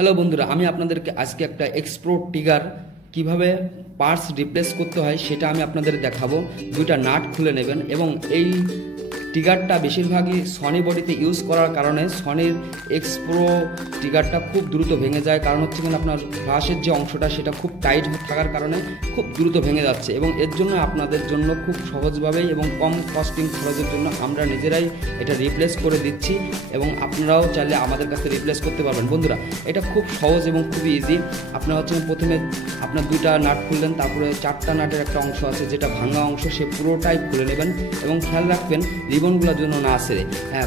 Hello বন্ধুরা, আমি আপনাদেরকে আজকে একটা এক্সপ্রো টিগার কিভাবে পার্টস রিপ্লেস করতে হয় সেটা আমি আপনাদের দেখাবো। দুইটা নাট খুলে নেবেন এবং এই টিগারটা বেশিরভাগই সনি বডিতে ইউজ করার কারণে সনির এক্সপ্রো টিগারটা খুব দ্রুত ভেঙে যায়। কারণ হচ্ছে কিনা আপনার ফ্লাশের যে অংশটা সেটা খুব টাইট থাকার কারণে খুব দ্রুত ভেঙে যাচ্ছে এবং এর জন্য আপনাদের জন্য খুব সহজভাবেই এবং কম কস্টিং খরচের জন্য আমরা নিজেরাই এটা রিপ্লেস করে দিচ্ছি এবং আপনারাও চাইলে আমাদের কাছে রিপ্লেস করতে পারবেন। বন্ধুরা, এটা খুব সহজ এবং খুবই ইজি। আপনারা হচ্ছে প্রথমে আপনার দুইটা নাট খুললেন, তারপরে চারটা নাটের একটা অংশ আছে যেটা ভাঙা অংশ, সে পুরোটাই খুলে নেবেন এবং খেয়াল রাখবেন রিবনগুলোর জন্য না ছেড়ে।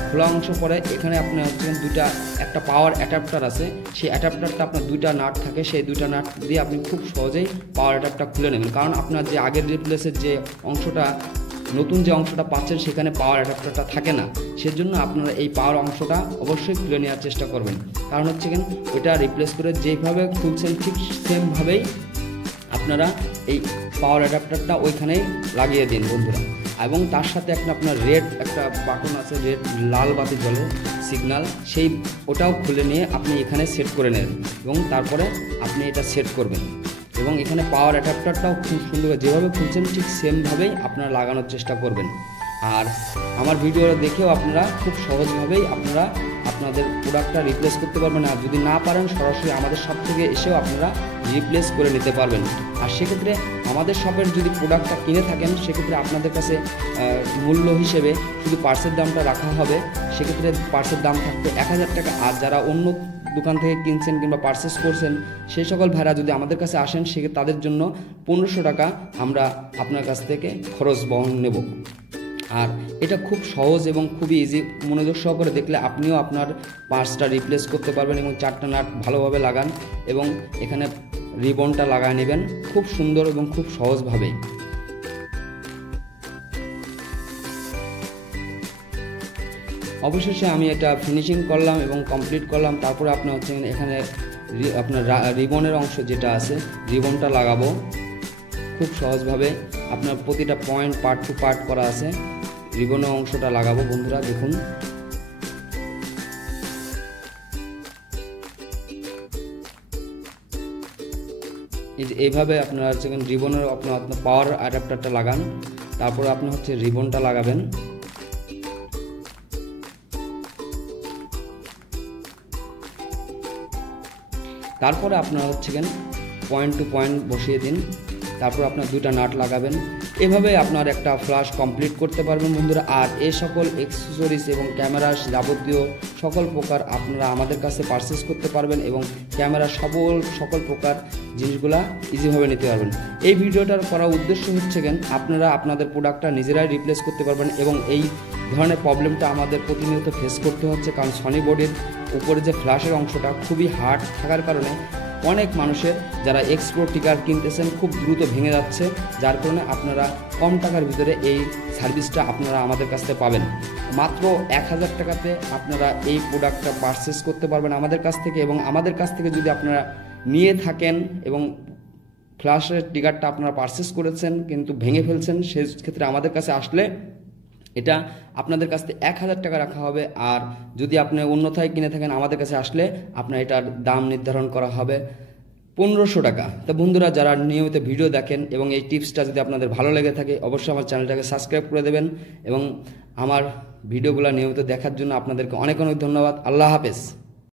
খোলা অংশ পরে এখানে আপনার হচ্ছে দুইটা একটা পাওয়ার অ্যাডাপ্টার আছে, সেই অ্যাডাপ্টারটা আপনার দুইটা নাট থাকে, সেই দুইটা নাট দিয়ে আপনি খুব সহজেই পাওয়ার অ্যাডাপ্টার খুলে নেবেন। কারণ আপনার যে আগের রিপ্লেসের যে অংশটা, নতুন যে অংশটা পাচ্ছেন সেখানে পাওয়ার অ্যাডাপ্টারটা থাকে না, সেজন্য আপনারা এই পাওয়ার অংশটা অবশ্যই খুলে নেওয়ার চেষ্টা করবেন। কারণ হচ্ছে কেন, ওইটা রিপ্লেস করে যেভাবে খুলছেন ঠিক সেমভাবেই আপনারা এই পাওয়ার অ্যাডাপ্টারটা ওইখানেই লাগিয়ে দিন বন্ধুরা। এবং তার সাথে আপনার রেড একটা বাটন আছে, রেড লাল বাতি জ্বলে সিগন্যাল, সেই ওটাও খুলে নিয়ে আপনি এখানে সেট করে নেন এবং তারপরে আপনি এটা সেট করবেন এবং এখানে পাওয়ার অ্যাডাপ্টারটাও খুব সুন্দর যেভাবে খুলছেন ঠিক সেমভাবেই আপনারা লাগানোর চেষ্টা করবেন। আর আমার ভিডিও দেখেও আপনারা খুব সহজভাবেই আপনারা আপনাদের প্রোডাক্টটা রিপ্লেস করতে পারবেন। আর যদি না পারেন সরাসরি আমাদের শপ থেকে এসেও আপনারা রিপ্লেস করে নিতে পারবেন। আর সেক্ষেত্রে আমাদের শপের যদি প্রোডাক্টটা কিনে থাকেন সেক্ষেত্রে আপনাদের কাছে মূল্য হিসেবে শুধু পার্সের দামটা রাখা হবে, সেক্ষেত্রে পার্সের দাম থাকবে 1000 টাকা। আর যারা অন্য দোকান থেকে কিনছেন কিংবা পারচেস করছেন সেই সকল ভাইরা যদি আমাদের কাছে আসেন সেক্ষেত্রে তাদের জন্য 1500 টাকা আমরা আপনার কাছ থেকে খরচ বহন নেব। আর এটা খুব সহজ এবং খুবই ইজি, মনোযোগ সহকারে দেখলে আপনিও আপনার পার্টসটা রিপ্লেস করতে পারবেন। এবং চারটা নাট ভালোভাবে লাগান এবং এখানে রিবনটা লাগায় নেবেন খুব সুন্দর এবং খুব সহজভাবেই। অবশেষে আমি এটা ফিনিশিং করলাম এবং কমপ্লিট করলাম। তারপরে আপনার হচ্ছে এখানে আপনার রিবনের অংশ যেটা আছে রিবনটা লাগাবো খুব সহজভাবে। আপনার প্রতিটা পয়েন্ট পার্ট টু পার্ট করা আছে, রিবনের অংশটা লাগাবো বন্ধুরা। দেখুন এইভাবে আপনারা হচ্ছে রিবনের আপনার পাওয়ার অ্যাডাপ্টারটা লাগান, তারপরে আপনি হচ্ছে রিবনটা লাগাবেন। তারপরে আপনারা হচ্ছে পয়েন্ট টু পয়েন্ট বসিয়ে দিন, তারপর আপনার দুইটা নাট লাগাবেন। এভাবে আপনার একটা ফ্ল্যাশ কমপ্লিট করতে পারবেন বন্ধুরা। আর এই সকল অ্যাকসেসরিজ এবং ক্যামেরা যাবতীয় সকল প্রকার আপনারা আমাদের কাছে পারচেস করতে পারবেন এবং ক্যামেরা সকল প্রকার জিনিসগুলা ইজিভাবে নিতে পারবেন। এই ভিডিওটার করার উদ্দেশ্য হচ্ছে আপনারা আপনাদের প্রোডাক্টটা নিজেরাই রিপ্লেস করতে পারবেন এবং এই ধরনের প্রবলেমটা আমাদের প্রতিনিয়ত ফেস করতে হচ্ছে। কারণ সনি বডির উপরে যে ফ্ল্যাশের অংশটা খুবই হার্ড থাকার কারণে অনেক মানুষের যারা এক্সপ্রো টিগার কিনতেছেন খুব দ্রুত ভেঙে যাচ্ছে, যার কারণে আপনারা কম টাকার ভিতরে এই সার্ভিসটা আপনারা আমাদের কাছ থেকে পাবেন। মাত্র 1000 টাকাতে আপনারা এই প্রোডাক্টটা পারচেস করতে পারবেন আমাদের কাছ থেকে। এবং আমাদের কাছ থেকে যদি আপনারা নিয়ে থাকেন এবং ফ্ল্যাশের টিগারটা আপনারা পারচেস করেছেন কিন্তু ভেঙে ফেলছেন, সেক্ষেত্রে আমাদের কাছে আসলে এটা আপনাদের কাছ থেকে 1000 টাকা রাখা হবে। আর যদি আপনি অন্যথায় কিনে থাকেন আমাদের কাছে আসলে আপনার এটার দাম নির্ধারণ করা হবে 1500 টাকা। তো বন্ধুরা, যারা নিয়মিত ভিডিও দেখেন এবং এই টিপসটা যদি আপনাদের ভালো লেগে থাকে অবশ্যই আমার চ্যানেলটাকে সাবস্ক্রাইব করে দেবেন এবং আমার ভিডিওগুলো নিয়মিত দেখার জন্য আপনাদেরকে অনেক অনেক ধন্যবাদ। আল্লাহ হাফেজ।